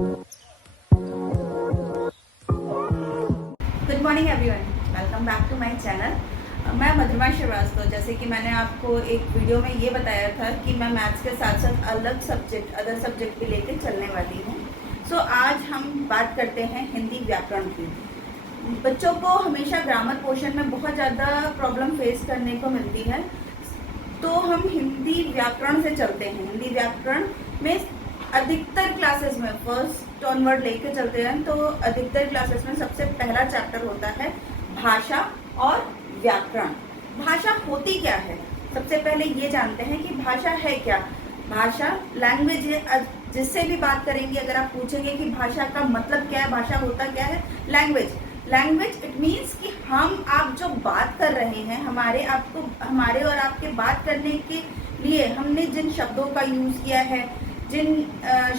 Good morning everyone, welcome back to my channel. मैं मधुरमा श्रीवास्तव। जैसे कि मैंने आपको एक वीडियो में ये बताया था कि मैं मैथ्स के साथ साथ अदर सब्जेक्ट भी लेके चलने वाली हूँ। सो आज हम बात करते हैं हिंदी व्याकरण की। बच्चों को हमेशा ग्रामर पोर्शन में बहुत ज़्यादा प्रॉब्लम फेस करने को मिलती है, तो हम हिंदी व्याकरण से चलते हैं। हिंदी व्याकरण में अधिकतर क्लासेस में फर्स्ट ऑनवर्ड लेके चलते हैं, तो अधिकतर क्लासेस में सबसे पहला चैप्टर होता है भाषा और व्याकरण। भाषा होती क्या है, सबसे पहले ये जानते हैं कि भाषा है क्या। भाषा लैंग्वेज है। जिससे भी बात करेंगे, अगर आप पूछेंगे कि भाषा का मतलब क्या है, भाषा होता क्या है, लैंग्वेज इट मीन्स कि हम आप जो बात कर रहे हैं, हमारे और आपके बात करने के लिए हमने जिन शब्दों का यूज़ किया है, जिन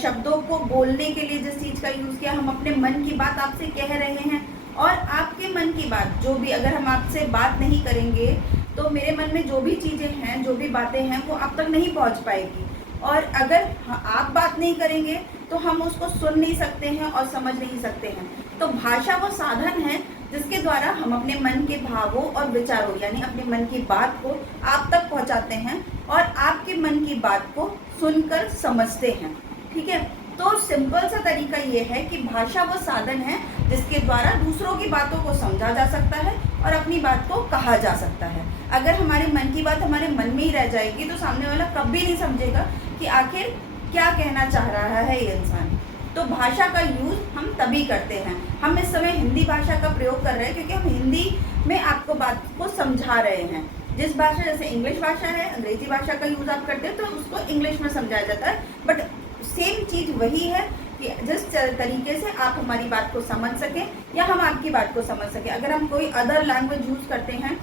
शब्दों को बोलने के लिए जिस चीज़ का यूज़ किया, हम अपने मन की बात आपसे कह रहे हैं। और आपके मन की बात जो भी, अगर हम आपसे बात नहीं करेंगे तो मेरे मन में जो भी चीज़ें हैं, जो भी बातें हैं, वो आप तक नहीं पहुंच पाएगी। और अगर आप बात नहीं करेंगे तो हम उसको सुन नहीं सकते हैं और समझ नहीं सकते हैं। तो भाषा वो साधन है जिसके द्वारा हम अपने मन के भावों और विचारों, यानी अपने मन की बात को आप तक पहुंचाते हैं और आपके मन की बात को सुनकर समझते हैं। ठीक है, तो सिंपल सा तरीका ये है कि भाषा वो साधन है जिसके द्वारा दूसरों की बातों को समझा जा सकता है और अपनी बात को कहा जा सकता है। अगर हमारे मन की बात हमारे मन में ही रह जाएगी तो सामने वाला कभी नहीं समझेगा कि आखिर क्या कहना चाह रहा है ये इंसान। तो भाषा का यूज़ हम तभी करते हैं। हम इस समय हिंदी भाषा का प्रयोग कर रहे हैं क्योंकि हम हिंदी में आपको बात को समझा रहे हैं। जिस भाषा, जैसे इंग्लिश भाषा है, अंग्रेजी भाषा का यूज़ आप करते हैं तो उसको इंग्लिश में समझाया जाता है, बट सेम चीज़ वही है कि जिस तरीके से आप हमारी बात को समझ सकें या हम आपकी बात को समझ सकें। अगर हम कोई अदर लैंग्वेज यूज़ करते हैं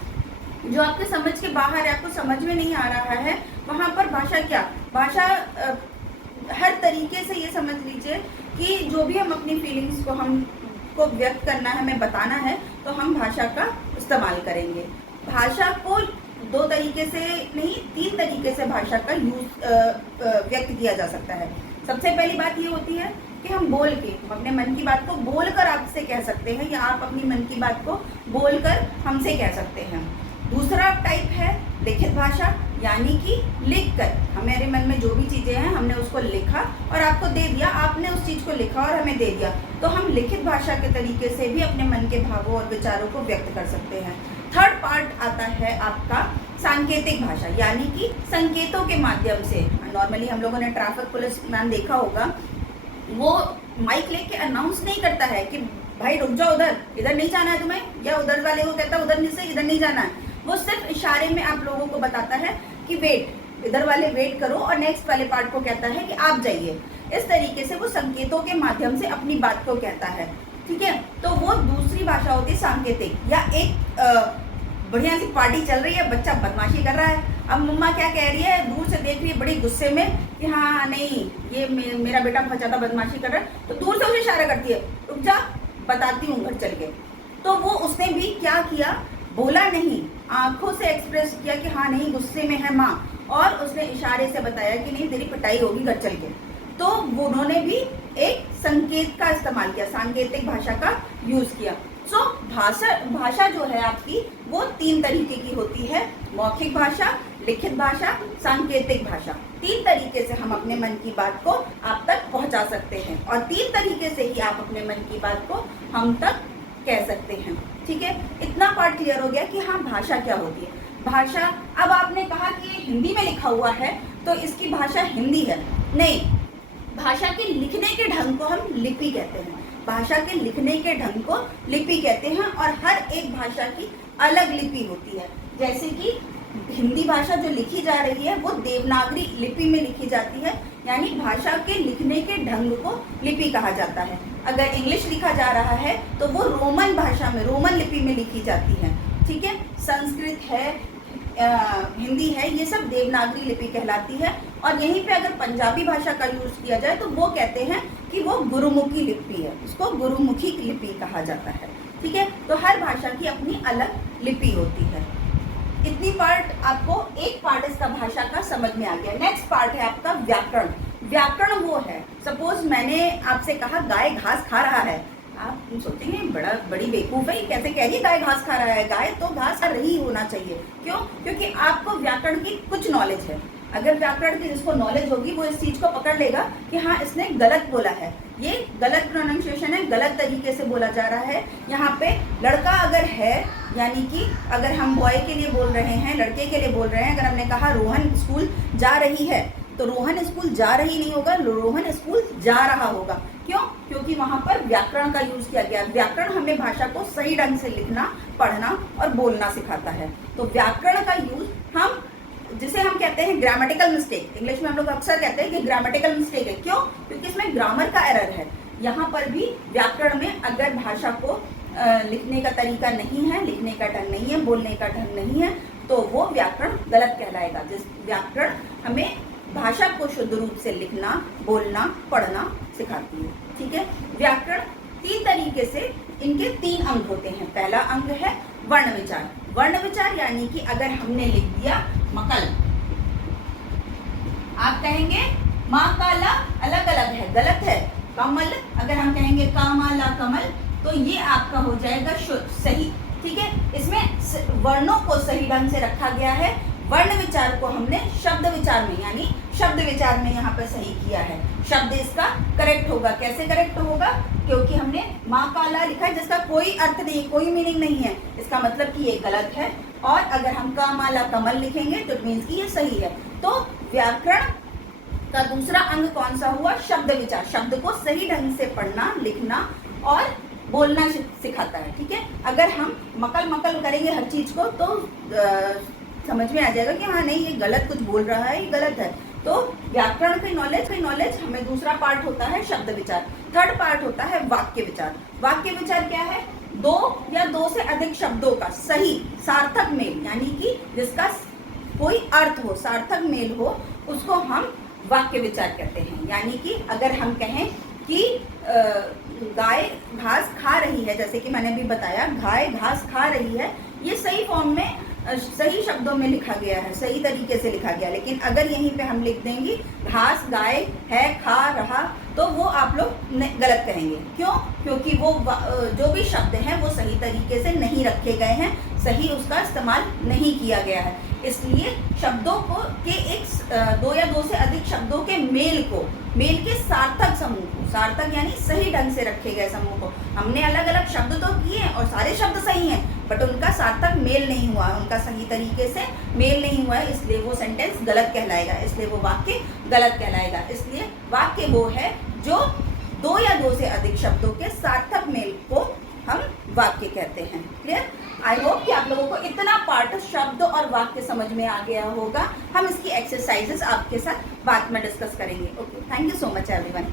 जो आपके समझ के बाहर है, आपको समझ में नहीं आ रहा है, वहाँ पर भाषा हर तरीके से ये समझ लीजिए कि जो भी हम अपनी फीलिंग्स को हमको व्यक्त करना है, हमें बताना है, तो हम भाषा का इस्तेमाल करेंगे। भाषा को दो तरीके से नहीं, 3 तरीके से भाषा का यूज व्यक्त किया जा सकता है। सबसे पहली बात ये होती है कि हम अपने मन की बात को बोलकर आपसे कह सकते हैं, या आप अपनी मन की बात को बोलकर हमसे कह सकते हैं। दूसरा टाइप है लिखित भाषा, यानी कि लिखकर हमारे मन में जो भी चीज़ें हैं हमने उसको लिखा और आपको दे दिया, आपने उस चीज़ को लिखा और हमें दे दिया, तो हम लिखित भाषा के तरीके से भी अपने मन के भावों और विचारों को व्यक्त कर सकते हैं। थर्ड पार्ट आता है आपका सांकेतिक भाषा, यानी कि संकेतों के माध्यम से। नॉर्मली हम लोगों ने ट्रैफिक पुलिस मैन देखा होगा, वो माइक लेके अनाउंस नहीं करता है कि भाई रुक जाओ, इधर नहीं जाना है तुम्हें, या उधर वाले को कहता है उधर नहीं से इधर नहीं जाना है। वो सिर्फ इशारे में आप लोगों को बताता है कि वेट, इधर वाले वेट करो, और नेक्स्ट वाले पार्ट को कहता है कि आप जाइए। इस तरीके से वो संकेतों के माध्यम से अपनी बात को कहता है। ठीक है, तो वो दूसरी भाषा होती है सांकेतिक। या एक बढ़िया सी पार्टी चल रही है, बच्चा बदमाशी कर रहा है, अब मम्मा क्या कह रही है, दूर से देख रही है बड़ी गुस्से में कि हाँ नहीं, ये मेरा बेटा बहुत ज़्यादा बदमाशी कर रहा है, तो दूर से उसे इशारा करती है, रुक जा बताती हूँ घर चल के। तो वो उसने भी क्या किया, बोला नहीं, आंखों से एक्सप्रेस किया कि हाँ नहीं गुस्से में है माँ, और उसने इशारे से बताया कि नहीं तेरी पिटाई होगी घर चल के। तो उन्होंने भी एक संकेत का इस्तेमाल किया, सांकेतिक भाषा का यूज किया। सो भाषा जो है आपकी वो 3 तरीके की होती है, मौखिक भाषा, लिखित भाषा, सांकेतिक भाषा। 3 तरीके से हम अपने मन की बात को आप तक पहुंचा सकते हैं, और 3 तरीके से ही आप अपने मन की बात को हम तक कह सकते हैं। ठीक है, इतना पार्ट क्लियर हो गया कि हाँ भाषा क्या होती है। भाषा, अब आपने कहा कि ये हिंदी में लिखा हुआ है तो इसकी भाषा हिंदी है, नहीं, भाषा के लिखने के ढंग को हम लिपि कहते हैं। भाषा के लिखने के ढंग को लिपि कहते हैं, और हर एक भाषा की अलग लिपि होती है। जैसे कि हिंदी भाषा जो लिखी जा रही है वो देवनागरी लिपि में लिखी जाती है, यानी भाषा के लिखने के ढंग को लिपि कहा जाता है। अगर इंग्लिश लिखा जा रहा है तो वो रोमन भाषा में, रोमन लिपि में लिखी जाती है। ठीक है, संस्कृत है, हिंदी है, ये सब देवनागरी लिपि कहलाती है। और यहीं पे अगर पंजाबी भाषा का यूज किया जाए तो वो कहते हैं कि वो गुरुमुखी लिपि है, उसको गुरुमुखी लिपि कहा जाता है। ठीक है, तो हर भाषा की अपनी अलग लिपि होती है। इतनी पार्ट आपको, एक पार्ट इसका भाषा का समझ में आ गया। नेक्स्ट पार्ट है आपका व्याकरण। व्याकरण वो है, सपोज मैंने आपसे कहा गाय घास खा रहा है, आप सोचेंगे बड़ी बेवकूफ है, कैसे कहेगी गाय घास खा रहा है, गाय तो घास खा रही होना चाहिए। क्यों? क्योंकि आपको व्याकरण की कुछ नॉलेज है। अगर व्याकरण की जिसको नॉलेज होगी वो इस चीज को पकड़ लेगा कि हाँ इसने गलत बोला है, ये गलत प्रोनाउंसिएशन है, गलत तरीके से बोला जा रहा है। यहाँ पे लड़का अगर है, यानी कि अगर हम बॉय के लिए बोल रहे हैं, लड़के के लिए बोल रहे हैं, अगर हमने कहा रोहन स्कूल जा रही है, तो रोहन स्कूल जा रही नहीं होगा, रोहन स्कूल जा रहा होगा। क्यों? क्योंकि वहां पर व्याकरण का यूज किया गया। व्याकरण हमें भाषा को सही ढंग से लिखना, पढ़ना और बोलना सिखाता है। तो व्याकरण का यूज हम, जिसे हम कहते हैं ग्रामेटिकल मिस्टेक, इंग्लिश में हम लोग अक्सर कहते हैं कि ग्रामेटिकल मिस्टेक है। क्यों? क्योंकि इसमें ग्रामर का एरर है। यहाँ पर भी व्याकरण में अगर भाषा को लिखने का तरीका नहीं है, लिखने का ढंग नहीं है, बोलने का ढंग नहीं है, तो वो व्याकरण गलत कहलाएगा। जिस व्याकरण हमें भाषा को शुद्ध रूप से लिखना, बोलना, पढ़ना सिखाती है। ठीक है। व्याकरण 3 तरीके से, इनके 3 अंग होते हैं। पहला अंग है वर्ण विचार। वर्ण विचार यानी कि अगर हमने लिख दिया मकल, आप कहेंगे माँ का ला अलग अलग है, गलत है। कमल, अगर हम कहेंगे कामाला कमल, तो ये आपका हो जाएगा सही। ठीक है। इसमें वर्णों को सही ढंग से रखा गया है। वर्ण विचार को हमने शब्द विचार में, यानी शब्द विचार में यहाँ पर सही किया है। शब्द इसका करेक्ट होगा। कैसे करेक्ट होगा? क्योंकि हमने माँ काला लिखा है जिसका कोई अर्थ नहीं, कोई मीनिंग नहीं है, इसका मतलब कि ये गलत है। और अगर हम कामाला कमल लिखेंगे तो इट मीन्स कि ये सही है। तो व्याकरण का दूसरा अंग कौन सा हुआ? शब्द विचार। शब्द को सही ढंग से पढ़ना, लिखना और बोलना सिखाता है। ठीक है। अगर हम मकल मकल करेंगे हर चीज को, तो समझ में आ जाएगा कि हाँ नहीं, ये गलत कुछ बोल रहा है, ये गलत है। तो व्याकरण की नॉलेज हमें दूसरा पार्ट होता है शब्द विचार। थर्ड पार्ट होता है वाक्य विचार। वाक्य विचार क्या है? 2 या 2 से अधिक शब्दों का सही सार्थक मेल, यानी कि जिसका कोई अर्थ हो, सार्थक मेल हो, उसको हम वाक्य विचार कहते हैं। यानी कि अगर हम कहें कि गाय घास खा रही है, जैसे कि मैंने अभी बताया गाय घास खा रही है, ये सही फॉर्म में, सही शब्दों में लिखा गया है, सही तरीके से लिखा गया। लेकिन अगर यहीं पे हम लिख देंगे घास गाय है खा रहा, तो वो आप लोग गलत कहेंगे। क्यों? क्योंकि वो जो भी शब्द हैं वो सही तरीके से नहीं रखे गए हैं, सही उसका इस्तेमाल नहीं किया गया है। इसलिए शब्दों को के 2 या 2 से अधिक शब्दों के मेल को, मेल के सार्थक समूह को, सार्थक यानी सही ढंग से रखे गए समूह को, हमने अलग अलग शब्द तो किए और सारे शब्द सही हैं, बट उनका सार्थक मेल नहीं हुआ, उनका सही तरीके से मेल नहीं हुआ है, इसलिए वो सेंटेंस गलत कहलाएगा, इसलिए वो वाक्य गलत कहलाएगा। इसलिए वाक्य वो है जो 2 या 2 से अधिक शब्दों के सार्थक मेल को हम वाक्य कहते हैं। क्लियर? आई होप कि आप लोगों को इतना पार्ट शब्द और वाक्य समझ में आ गया होगा। हम इसकी एक्सरसाइजेस आपके साथ बाद में डिस्कस करेंगे। Okay, thank you so much everyone.